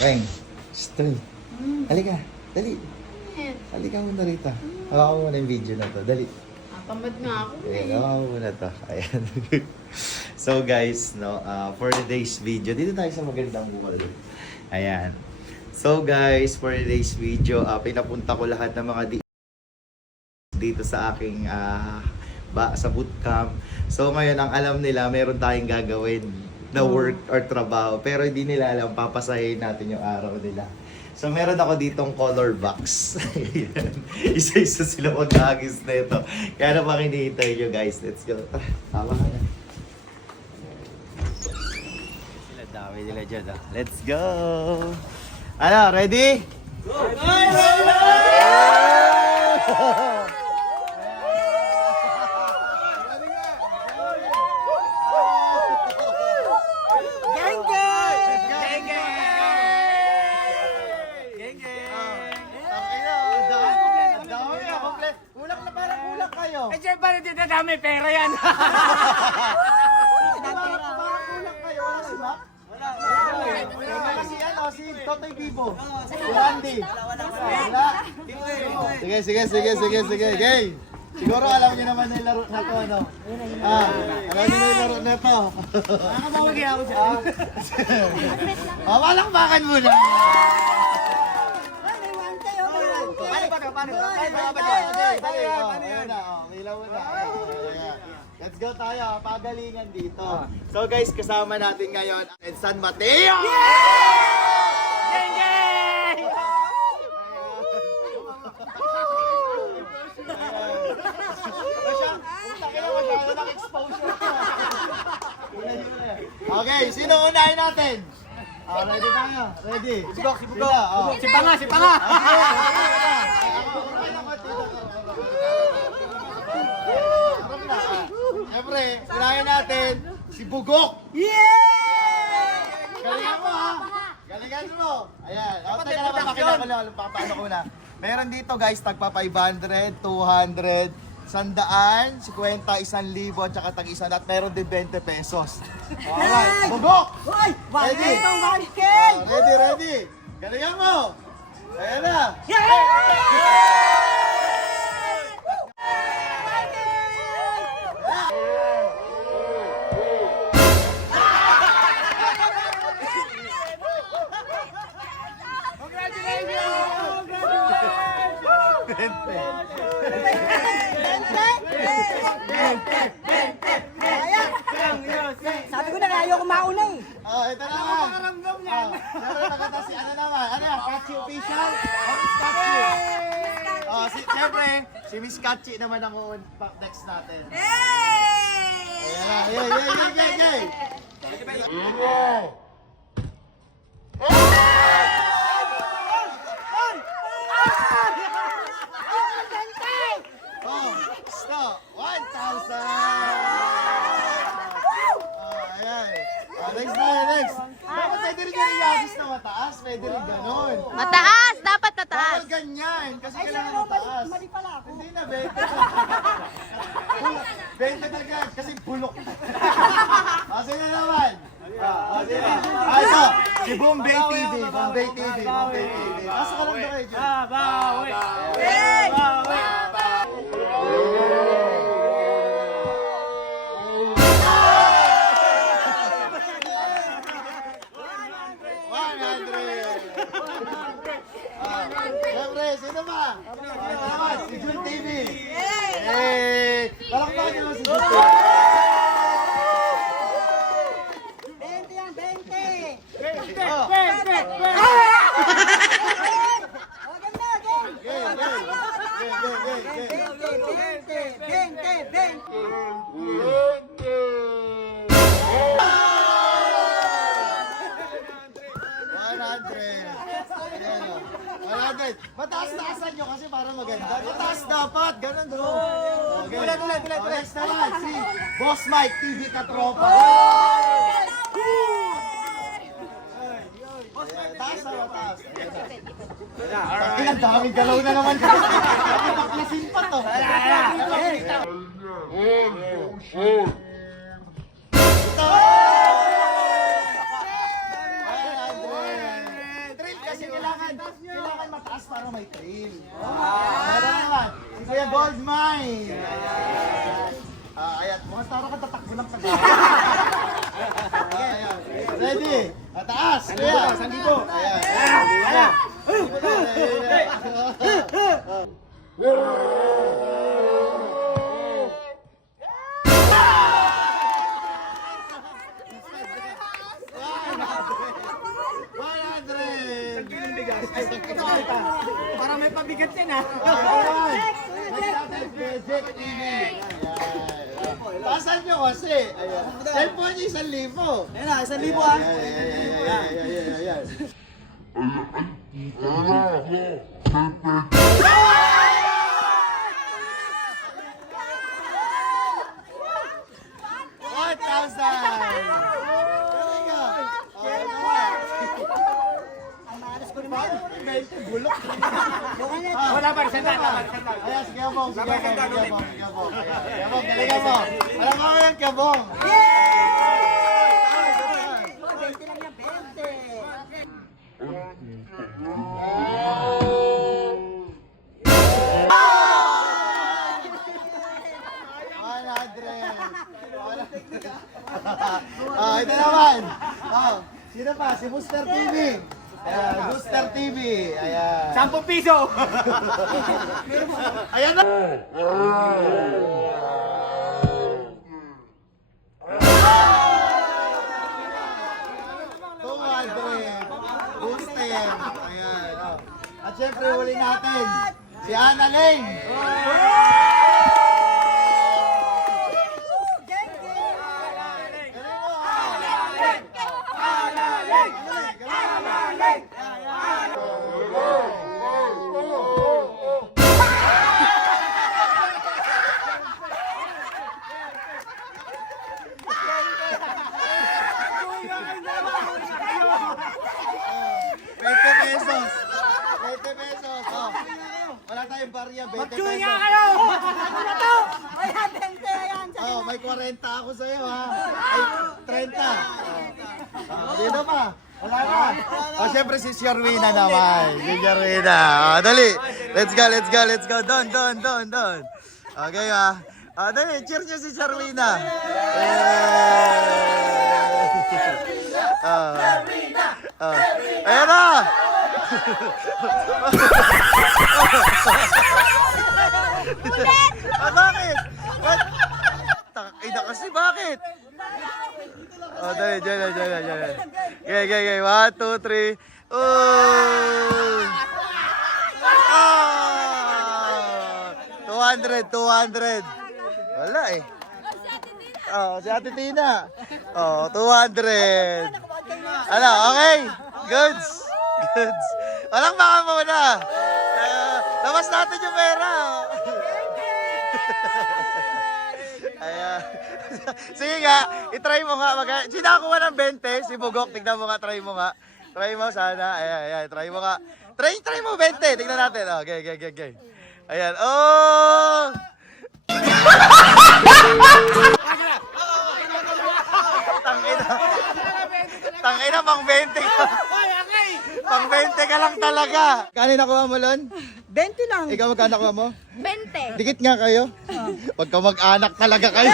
Keng, stay. Halika, dali. Halika muna rito. Hawakan mo muna yung video na to. Dali. Tamad nga ako Ayan, eh. hawakan mo muna to. Ayan. so guys, no, uh, for today's video, dito tayo sa magandang wall. Ayan. So guys, for today's video, uh, pinapunta ko lahat ng mga di- dito sa aking ah, ba sa bootcamp. So ngayon ang alam nila meron tayong gagawin na work or trabaho pero hindi nila alam papasahin natin yung araw nila. So meron ako ditong color box. Isa-isa sila mag-agis na ito. Kaya na bang hinihintay nyo guys? Let's go. Tama ka na. Sila dami nila dyan ah. Let's go! Ano, ready? Geng geng! Geng geng! Dami ah, komplet. Kulang na parang kulang kayo. Eh, na dami pera yan. Parang kulang kayo. Wala si Mac? Wala. Wala si ano, si Totoy Bibo. Si Randy. Wala. Sige, sige, sige, sige, sige. Gay! Siguro alam niyo naman yung laro na to, ano? Ah, alam niyo yung laro na to. Nakakabawagi ako siya. Ah, malakbakan muna! Paano ba? Paano ba? Paano ba dali. Oh, ayan na. Oh, ilaw mo na. Ayan. Let's go tayo. Pagalingan dito. So guys, kasama natin ngayon ang San Mateo! Geng geng! Okay, sino unahin natin? Ah, ready tayo. Ready. Si Bugok, si Bugok. Si Panga, si Panga! Siyempre, unahin natin si Bugok. Yeah! Galingan mo ha. Galingan mo. Ayan. O, teka lang, papakita ko lang. Papaano ko na. Meron dito guys, tagpa 500, 200, sandaan, 50, 1,000, at saka tag isa at meron din 20 pesos. Alright, bugok! Hoy! Ready? Itong Oh, ready, ready. Galingan mo. Ayan na. Sabi ko na nga ayaw mauna eh. Oh, ito na naman. Nakaramdam niya. Oh, siyempre nakata si ano naman. Ano yan? Kachi official? O Miss Kachi? Oh, si, siyempre, si Miss Kachi naman ang next natin. Ayan na. Ayan, ayan, ayan, ayan, ayan. Oh, stop. 1,000! Oh, ayan. Oh, next tayo, next. Dapat pwede rin yung iagis na mataas. Pwede rin ganon. Mataas! Dapat mataas! Dapat ganyan. Kasi kailangan mataas. Mali pala ako. Hindi na, 20 na. Bulok. 20 na agad, kasi bulok. Ah, sige naman. Ah, sige. Ah, ito. Si Bombay TV. Bombay TV. Bombay TV. Asa ka lang ba kayo dyan? Babawi! Ah, 100. Mataas-taasan nyo kasi para maganda. Mataas dapat. Ganun do. Okay. Tuloy, tuloy, tuloy. Oh, Next naman, si Boss Mike, TV Katropa. Ayan, Taas na, taas. Ang daming galaw na naman. Mukhang tara ka tatakbo lang pag. Ready? Ataas. Ayan. Saan dito? Ayan. Ayan. Para may pabigat yan ah. Pasan nyo kasi. Ayan. Cellphone nyo isang libo. Ayan na, isang libo ah. Ayan, ayan, ayan, ayan, ayan, ayan, ayan. One thousand. Very good. Oh, naman. Ang malas ko naman. Bulok. Bukan na. Wala pa, sandal, wala pa, sandal. Ayan, sige bong, sige bong, sige mo. Alam mo yan, kabong. 20 lang yan, 20. One hundred. Ah, ito naman. Oh, sino pa? Si Booster TV. Ayan, Booster TV. Ayan. 10 piso. Ayan na. Booster. Ayan. Oh. At syempre, huli natin. Si Ana Ling. Veinte pesos. 20 pesos. Oh. Wala tayong barya, 20 Magsuy nga pesos. kayo. Ano to? Ayan, 20 yan. Oh, may 40 ako sa iyo ha. Ay, 30. Oh, dito pa. Wala na. Oh, syempre si Sharwina naman. Si Sharwina. Oh, dali. Let's go, let's go, let's go. Don, don, don, don. Okay ah. Ah, dali, cheers nyo si. Yay! Ah. Ah. Ayan na! Ah, bakit? What? Takina kasi, bakit? Oh, dali, dali, dali, dali. Okay, okay, okay. One, two, three. Oh! Ah! 200, 200. Wala eh. Oh, si Ate Tina. Oh, 200. Ano, okay? Goods. Goods. Walang baka muna. Uh, labas natin yung pera. Ayan. Sige nga, itry mo nga. Mag Sino nakakuha ng 20? Si Bugok, tignan mo nga, try mo nga. Try mo sana. Ayan, ayan, try mo nga. Try, try mo 20. Tignan natin. Oh, okay, okay, okay, okay. Ayan. Oh! Tangina. Tangina, pang 20 ka. Pang 20 ka lang talaga. Kano nakuha mo, Lon? 20 lang. Ikaw magkano nakuha mo? 20. Dikit nga kayo. Pagka mag-anak talaga kayo.